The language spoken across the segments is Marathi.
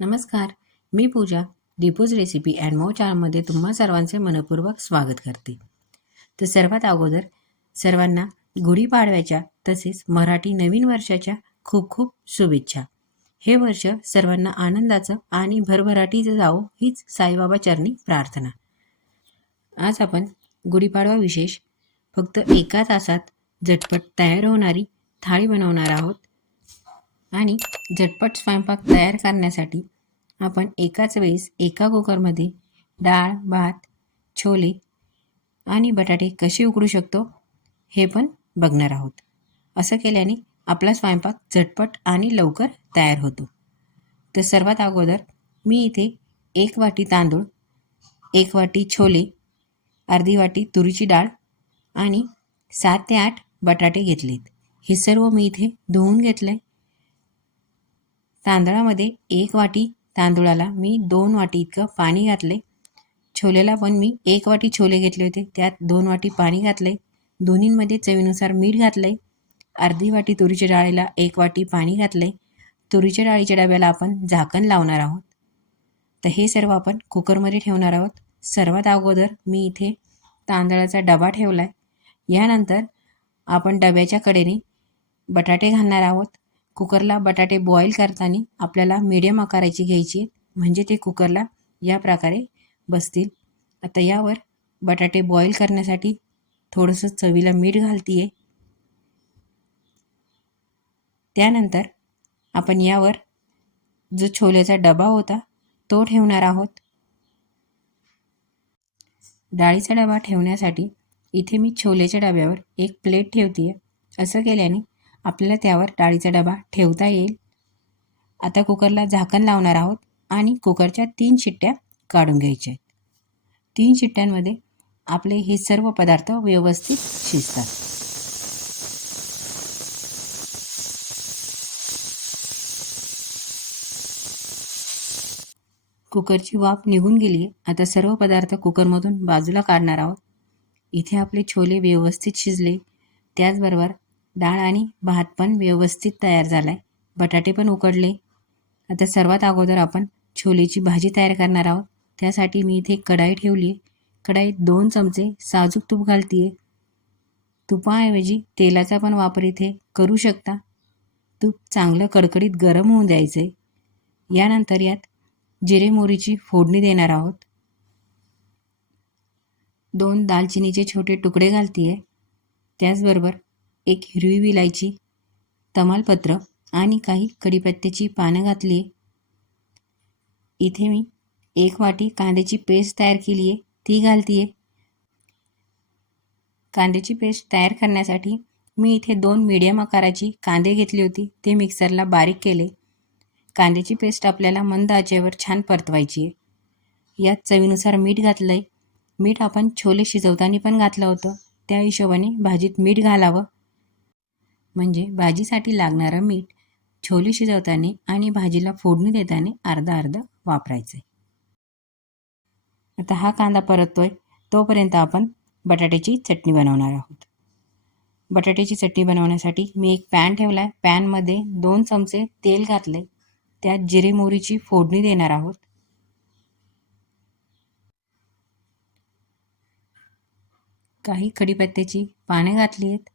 नमस्कार, मी पूजा दीपूज रेसिपी अँड मो चॅनलमध्ये तुम्हा सर्वांचे मनपूर्वक स्वागत करते. तर सर्वात अगोदर सर्वांना गुढीपाडव्याच्या तसेच मराठी नवीन वर्षाच्या खूप खूप शुभेच्छा. हे वर्ष सर्वांना आनंदाचं आणि भरभराटीचं जावो हीच साईबाबा चरणी प्रार्थना. आज आपण गुढीपाडवा विशेष फक्त एका तासात झटपट तयार होणारी थाळी बनवणार आहोत. आणि झटपट स्वयंपाक तयार करण्यासाठी आपण एकाच वेळेस एका कुकरमध्ये डाळ, भात, छोले आणि बटाटे कसे उकडू शकतो हे पण बघणार आहोत. असं केल्याने आपला स्वयंपाक झटपट आणि लवकर तयार होतो. तर सर्वात अगोदर मी इथे 1 वाटी तांदूळ, 1 वाटी छोले, अर्धी वाटी तुरीची डाळ आणि 7 ते 8 बटाटे घेतलेत. हे सर्व मी इथे धुवून घेतले. तांदळामध्ये 1 वाटी तांदूळाला मी 2 वाटी इतकं पाणी घातले. छोलेला पण मी 1 वाटी छोले घेतले होते, त्यात 2 वाटी पाणी घातले. दोन्हींमध्ये चवीनुसार मीठ घातले. अर्धी वाटी तुरीच्या डाळीला 1 वाटी पाणी घातले. तुरीच्या डाळीच्या डब्याला आपण झाकण लावणार आहोत. तर हे सर्व आपण कुकरमध्ये ठेवणार आहोत. सर्वात अगोदर मी इथे तांदळाचा डबा ठेवला आहे. यानंतर आपण डब्याच्या कडेने बटाटे घालणार आहोत. कुकरला बटाटे बॉईल करताना आपल्याला मीडियम आकाराची घ्यायची, म्हणजे ते कुकरला या प्रकारे बसतील. आता यावर बटाटे बॉईल करण्यासाठी थोडंसं चवीला मीठ घालते आहे. त्यानंतर आपण यावर जो छोल्याचा डबा होता तो ठेवणार आहोत. डाळीचा डबा ठेवण्यासाठी इथे मी छोल्याच्या डब्यावर एक प्लेट ठेवते आहे. असं केल्याने आपल्याला त्यावर डाळीचा डबा ठेवता येईल. आता कुकरला झाकण लावणार आहोत आणि कुकरच्या 3 शिट्ट्या काढून घ्यायच्या आहेत. 3 शिट्ट्यांमध्ये आपले हे सर्व पदार्थ व्यवस्थित शिजतात. कुकरची वाफ निघून गेली आहे. आता सर्व पदार्थ कुकरमधून बाजूला काढणार आहोत. इथे आपले छोले व्यवस्थित शिजले, त्याचबरोबर डाळ आणि भात पण व्यवस्थित तयार झाला आहे. बटाटे पण उकडले. आता सर्वात अगोदर आपण छोलेची भाजी तयार करणार आहोत. त्यासाठी मी इथे कढाई ठेवली आहे. कढाईत 2 चमचे साजूक तूप घालते आहे. तुपाऐवजी तेलाचा पण वापर इथे करू शकता. तूप चांगलं कडकडीत गरम होऊन द्यायचं आहे. यानंतर यात जिरे मोहरीची फोडणी देणार आहोत. 2 दालचिनीचे छोटे तुकडे घालते आहे. त्याचबरोबर 1 हिरवी विलायची, तमालपत्र आणि काही कढीपत्त्याची पानं घातली आहे. इथे मी 1 वाटी कांद्याची पेस्ट तयार केली आहे, ती घालते आहे. कांद्याची पेस्ट तयार करण्यासाठी मी इथे 2 मीडियम आकाराची कांदे घेतली होती, ते मिक्सरला बारीक केले. कांद्याची पेस्ट आपल्याला मंद आचेवर छान परतवायची आहे. यात चवीनुसार मीठ घातलं आहे. मीठ आपण छोले शिजवताना पण घातलं होतं, त्या हिशोबाने भाजीत मीठ घालावं, म्हणजे भाजीसाठी लागणारं मीठ छोले शिजवताना आणि भाजीला फोडणी देताना अर्धा अर्धा वापरायचं आहे. आता हा कांदा परततोय तोपर्यंत आपण बटाट्याची चटणी बनवणार आहोत. बटाट्याची चटणी बनवण्यासाठी मी एक पॅन ठेवला आहे. पॅनमध्ये 2 चमचे तेल घातले. त्यात जिरे मोहरीची फोडणी देणार आहोत. काही कढीपत्त्याची पाने घातली आहेत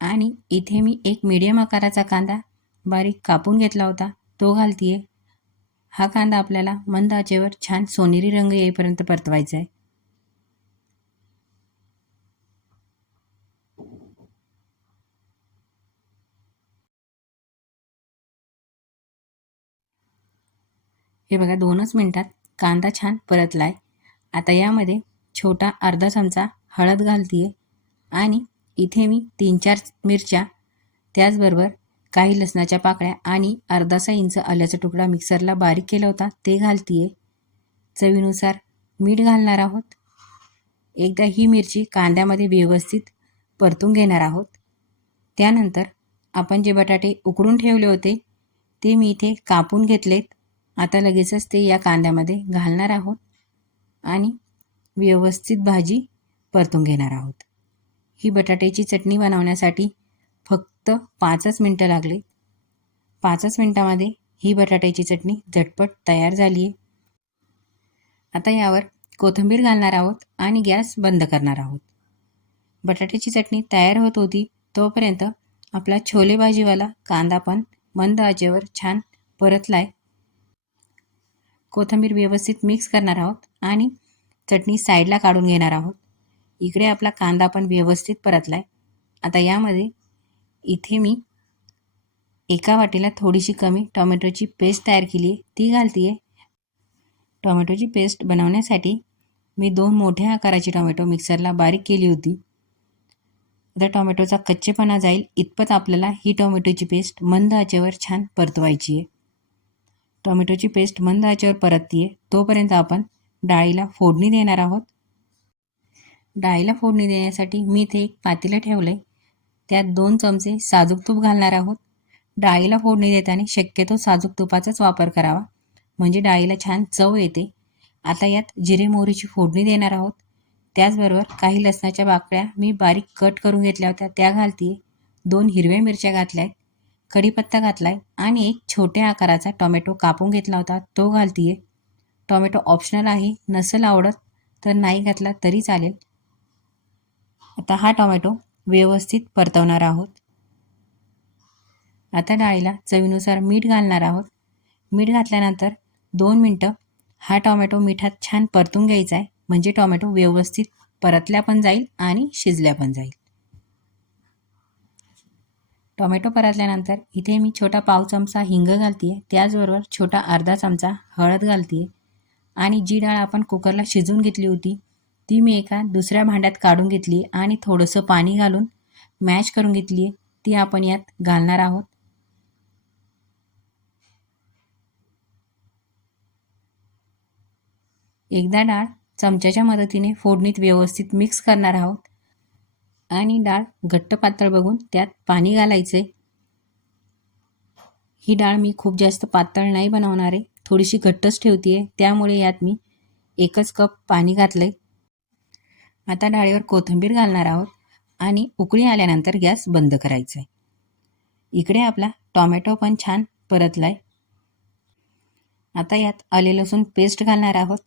आणि इथे मी एक मीडियम आकाराचा कांदा बारीक कापून घेतला होता, तो घालते आहे. हा कांदा आपल्याला मंद आचेवर छान सोनेरी रंग येईपर्यंत परतवायचा आहे. हे बघा 2च मिनिटात कांदा छान परतला आहे. आता यामध्ये छोटा अर्धा चमचा हळद घालते आहे आणि इथे मी 3-4 मिरच्या, त्याचबरोबर काही लसणाच्या पाकळ्या आणि अर्धासा इंच आल्याचा तुकडा मिक्सरला बारीक केला होता, ते घालते आहे. चवीनुसार मीठ घालणार आहोत. एकदा ही मिरची कांद्यामध्ये व्यवस्थित परतून घेणार आहोत. त्यानंतर आपण जे बटाटे उकडून ठेवले होते ते मी इथे कापून घेतलेत. आता लगेचच ते या कांद्यामध्ये घालणार आहोत आणि व्यवस्थित भाजी परतून घेणार आहोत. ही बटाट्याची चटणी बनवण्यासाठी फक्त 5च मिनटं लागले. 5च मिनटामध्ये ही बटाट्याची चटणी झटपट तयार झाली आहे. आता यावर कोथिंबीर घालणार आहोत आणि गॅस बंद करणार आहोत. बटाट्याची चटणी तयार होत होती तोपर्यंत आपला छोले भाजीवाला कांदा पण मंद आचेवर छान परतलाय. कोथिंबीर व्यवस्थित मिक्स करणार आहोत आणि चटणी साईडला काढून घेणार आहोत. इकडे आपला कांदा पण व्यवस्थित परतलाय. आता यामध्ये इथे मी एका वाटीला थोडीशी कमी टोमॅटोची पेस्ट तयार केली आहे, ती घालते आहे. टोमॅटोची पेस्ट बनवण्यासाठी मी 2 मोठ्या आकाराची टोमॅटो मिक्सरला बारीक केली होती. आता टोमॅटोचा कच्चेपणा जाईल इतपत आपल्याला ही टोमॅटोची पेस्ट मंद आचेवर छान परतवायची आहे. टोमॅटोची पेस्ट मंद आचेवर परतते तोपर्यंत आपण डाळीला फोडणी देणार आहोत. डाळीला फोडणी देण्यासाठी मी इथे एक पातेलं ठेवलं आहे. त्यात 2 चमचे साजूक तूप घालणार आहोत. डाळीला फोडणी देताना शक्यतो साजूक तुपाचाच वापर करावा, म्हणजे डाळीला छान चव येते. आता यात जिरे मोहरीची फोडणी देणार आहोत. त्याचबरोबर काही लसणाच्या बाकड्या मी बारीक कट करून घेतल्या होत्या त्या घालते. 2 हिरव्या मिरच्या घातल्या आहेत, कढीपत्ता घातलाय आणि एक छोट्या आकाराचा टोमॅटो कापून घेतला होता तो घालते. टोमॅटो ऑप्शनल आहे, नसेल आवडत तर नाही घातला तरी चालेल. आता हा टोमॅटो व्यवस्थित परतवणार आहोत. आता डाळीला चवीनुसार मीठ घालणार आहोत. मीठ घातल्यानंतर 2 मिनटं हा टोमॅटो मिठात छान परतून घ्यायचा आहे, म्हणजे टोमॅटो व्यवस्थित परतल्या पण जाईल आणि शिजल्या पण जाईल. टोमॅटो परतल्यानंतर इथे मी छोटा पाव चमचा हिंग घालते, त्याचबरोबर छोटा अर्धा चमचा हळद घालते आणि जी डाळ आपण कुकरला शिजवून घेतली होती ती मी एका दुसऱ्या भांड्यात काढून घेतली आणि थोडंसं पाणी घालून मॅश करून घेतली. ती आपण यात घालणार आहोत. एकदा डाळ चमच्याच्या मदतीने फोडणीत व्यवस्थित मिक्स करणार आहोत आणि डाळ घट्ट पातळ बघून त्यात पाणी घालायचे. ही डाळ मी खूप जास्त पातळ नाही बनवणार आहे, थोडीशी घट्टच ठेवते आहे, त्यामुळे यात मी 1 कप पाणी घातलंय. आता डाळीवर कोथिंबीर घालणार आहोत आणि उकळी आल्यानंतर गॅस बंद करायचा आहे. इकडे आपला टोमॅटो पण छान परतलाय. आता यात आले लसूण पेस्ट घालणार आहोत.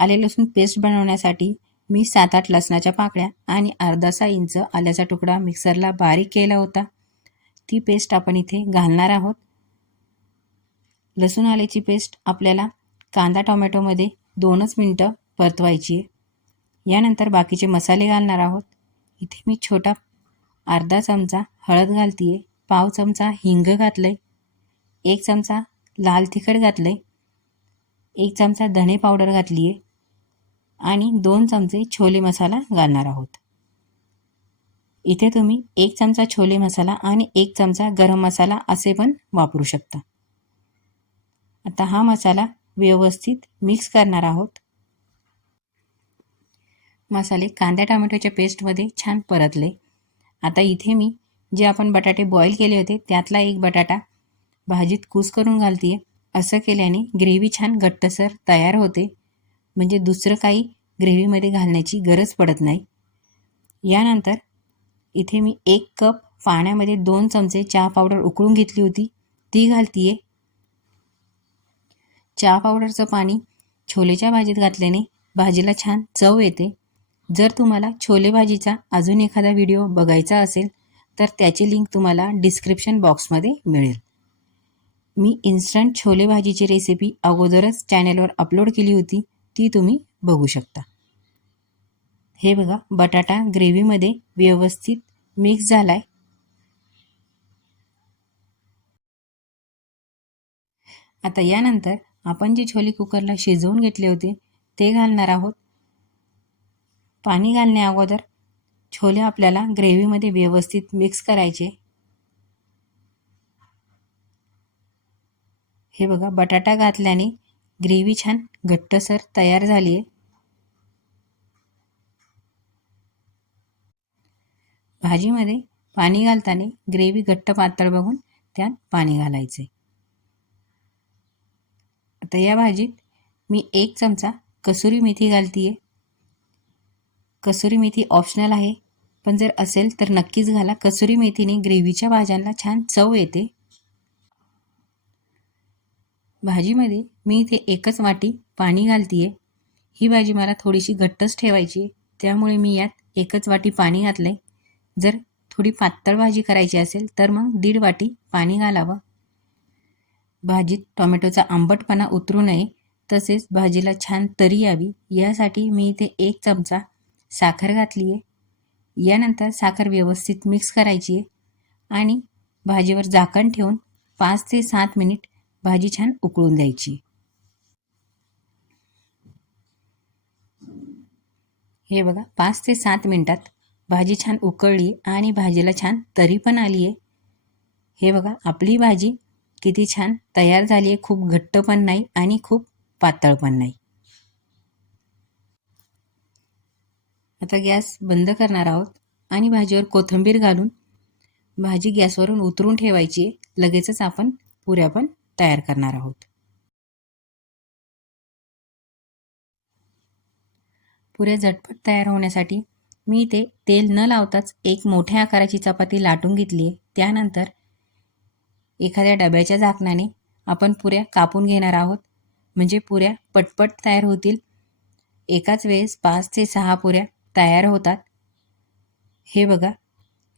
आले लसूण पेस्ट बनवण्यासाठी मी 7-8 लसणाच्या पाकळ्या आणि अर्धासा इंच आल्याचा तुकडा मिक्सरला बारीक केला होता, ती पेस्ट आपण इथे घालणार आहोत. लसूण आल्याची पेस्ट आपल्याला कांदा टोमॅटोमध्ये 2च मिनटं परतवायची आहे. यानंतर बाकीचे मसाले घालणार आहोत. इथे मी छोटा अर्धा चमचा हळद घालते, पाव चमचा हिंग घातलं आहे, 1 चमचा लाल तिखट घातलं आहे, 1 चमचा धणे पावडर घातली आहे आणि 2 चमचे छोले मसाला घालणार आहोत. इथे तुम्ही 1 चमचा छोले मसाला आणि 1 चमचा गरम मसाला असे पण वापरू शकता. आता हा मसाला व्यवस्थित मिक्स करणार आहोत. मसाले कांदा टोमॅटोच्या पेस्टमध्ये छान परतले. आता इथे मी जे आपण बटाटे बॉईल केले होते त्यातला एक बटाटा भाजीत कूस करून घालते. असं केल्याने ग्रेव्ही छान घट्टसर तयार होते, म्हणजे दुसरं काही ग्रेव्हीमध्ये घालण्याची गरज पडत नाही. यानंतर इथे मी 1 कप पाण्यामध्ये 2 चमचे चहा पावडर उकळून घेतली होती ती घालते. चहा पावडरचं पाणी छोलेच्या भाजीत घातल्याने भाजीला छान चव येते. जर तुम्हाला छोले भाजीचा अजून एखादा व्हिडिओ बघायचा असेल तर त्याची लिंक तुम्हाला डिस्क्रिप्शन बॉक्समध्ये मिळेल. मी इन्स्टंट छोले भाजीची रेसिपी अगोदरच चॅनलवर अपलोड केली होती, ती तुम्ही बघू शकता. हे बघा, बटाटा ग्रेव्हीमध्ये व्यवस्थित मिक्स झालाय. आता यानंतर आपण जे छोले कुकरला शिजवून घेतले होते ते घालणार आहोत. पाणी घालण्या अगोदर छोले आपल्याला ग्रेव्हीमध्ये व्यवस्थित मिक्स करायचे. हे बघा, बटाटा घातल्याने ग्रेव्ही छान घट्टसर तयार झाली आहे. भाजीमध्ये पाणी घालताना ग्रेव्ही घट्ट पातळ बघून त्यात पाणी घालायचे. आता या भाजीत मी 1 चमचा कसुरी मेथी घालते. कसुरी मेथी ऑप्शनल आहे, पण जर असेल तर नक्कीच घाला. कसुरी मेथीने ग्रेव्हीच्या भाज्यांना छान चव येते. भाजीमध्ये मी इथे एकच वाटी पाणी घालते आहे. ही भाजी मला थोडीशी घट्टच ठेवायची आहे, त्यामुळे मी यात एकच वाटी पाणी घातलं आहे. जर थोडी पातळ भाजी करायची असेल तर मग 1.5 वाटी पाणी घालावं. भाजीत टोमॅटोचा आंबटपणा उतरू नये, तसेच भाजीला छान तरी यावी यासाठी मी इथे 1 चमचा साखर घातली आहे. यानंतर साखर व्यवस्थित मिक्स करायची आहे आणि भाजीवर झाकण ठेवून 5 ते 7 मिनिट भाजी छान उकळून द्यायची. हे बघा 5 ते 7 मिनिटात भाजी छान उकळली आणि भाजीला छान तरी पण आली आहे. हे बघा आपली भाजी किती छान तयार झाली आहे. खूप घट्ट पण नाही आणि खूप पातळ पण नाही. आता गॅस बंद करणार आहोत आणि भाजीवर कोथिंबीर घालून भाजी गॅसवरून उतरून ठेवायची आहे. लगेचच आपण पुऱ्या पण तयार करणार आहोत. पुऱ्या झटपट तयार होण्यासाठी मी इथे तेल न लावताच एक मोठ्या आकाराची चपाती लाटून घेतली आहे. त्यानंतर एखाद्या डब्याच्या झाकणाने आपण पुऱ्या कापून घेणार आहोत, म्हणजे पुऱ्या पटपट तयार होतील. एकाच वेळेस 5 ते 6 पुऱ्या तयार होतात. हे बघा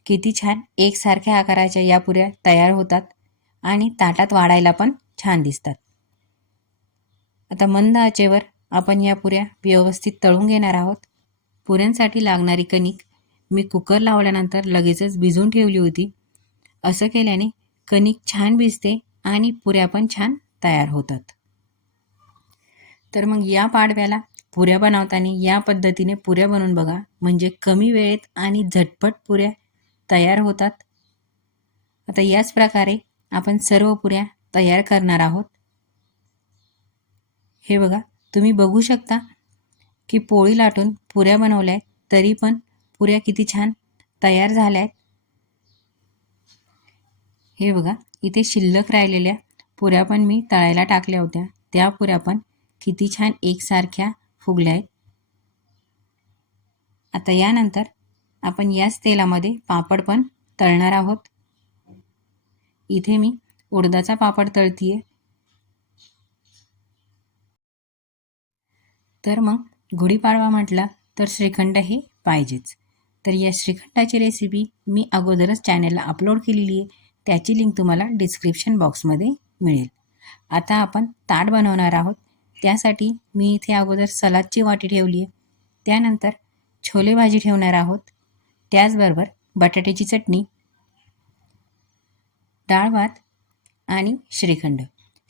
किती छान एकसारख्या आकाराच्या या पुऱ्या तयार होतात आणि ताटात वाढायला पण छान दिसतात. आता मंद आचेवर आपण या पुऱ्या व्यवस्थित तळून घेणार आहोत. पुऱ्यांसाठी लागणारी कणिक मी कुकर लावल्यानंतर लगेचच भिजवून ठेवली होती. असं केल्याने कणिक छान भिजते आणि पुऱ्या पण छान तयार होतात. तर मग या पाडव्याला पुऱ्या बनवताना या पद्धतीने पुऱ्या बनवून बघा, म्हणजे कमी वेळेत आणि झटपट पुऱ्या तयार होतात. आता याच प्रकारे आपण सर्व पुऱ्या तयार करणार आहोत. हे बघा तुम्ही बघू शकता की पोळी लाटून पुऱ्या बनवल्या आहेत, तरी पण पुऱ्या किती छान तयार झाल्या आहेत. हे बघा इथे शिल्लक राहिलेल्या पुऱ्या पण मी तळायला टाकल्या होत्या, त्या पुऱ्या पण किती छान एकसारख्या फुगल्या आहेत. आता यानंतर आपण याच तेलामध्ये पापड पण तळणार आहोत. इथे मी उडदाचा पापड तळतीये. तर मग गुढीपाडवा म्हटला तर श्रीखंड हे पाहिजेच. तर या श्रीखंडाची रेसिपी मी अगोदरच चॅनलला अपलोड केलेली आहे, त्याची लिंक तुम्हाला डिस्क्रिप्शन बॉक्समध्ये मिळेल. आता आपण ताट बनवणार आहोत. त्यासाठी मी इथे अगोदर सलादची वाटी ठेवली आहे. त्यानंतर छोले भाजी ठेवणार आहोत. त्याचबरोबर बटाट्याची चटणी, डाळ भात आणि श्रीखंड.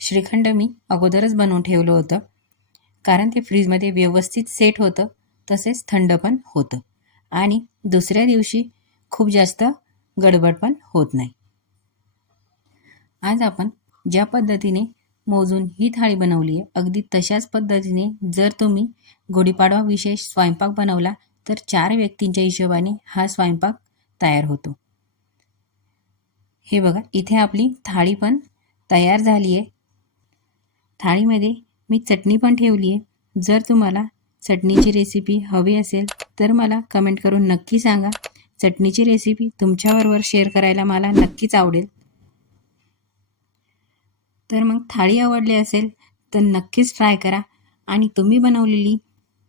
श्रीखंड मी अगोदरच बनवून ठेवलं होतं, कारण ते फ्रीजमध्ये व्यवस्थित सेट होतं, तसेच थंड पण होतं आणि दुसऱ्या दिवशी खूप जास्त गडबड पण होत नाही. आज आपण ज्या पद्धतीने मोजून ही थाळी बनवली आहे, अगदी तशाच पद्धतीने जर तुम्ही गुढीपाडवा विशेष स्वयंपाक बनवला तर 4 व्यक्तींच्या हिशोबाने हा स्वयंपाक तयार होतो. हे बघा इथे आपली थाळी पण तयार झाली आहे. थाळीमध्ये मी चटणी पण ठेवली आहे. जर तुम्हाला चटणीची रेसिपी हवी असेल तर मला कमेंट करून नक्की सांगा. चटणीची रेसिपी तुमच्याबरोबर शेअर करायला मला नक्कीच आवडेल. तर मग थाळी आवडली असेल तर नक्कीच ट्राय करा आणि तुम्ही बनवलेली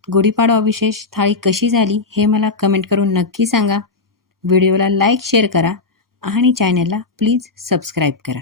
गुढीपाडवा विशेष थाळी कशी झाली हे मला कमेंट करून नक्की सांगा. व्हिडिओला लाईक शेअर करा आणि चॅनलला प्लीज सबस्क्राईब करा.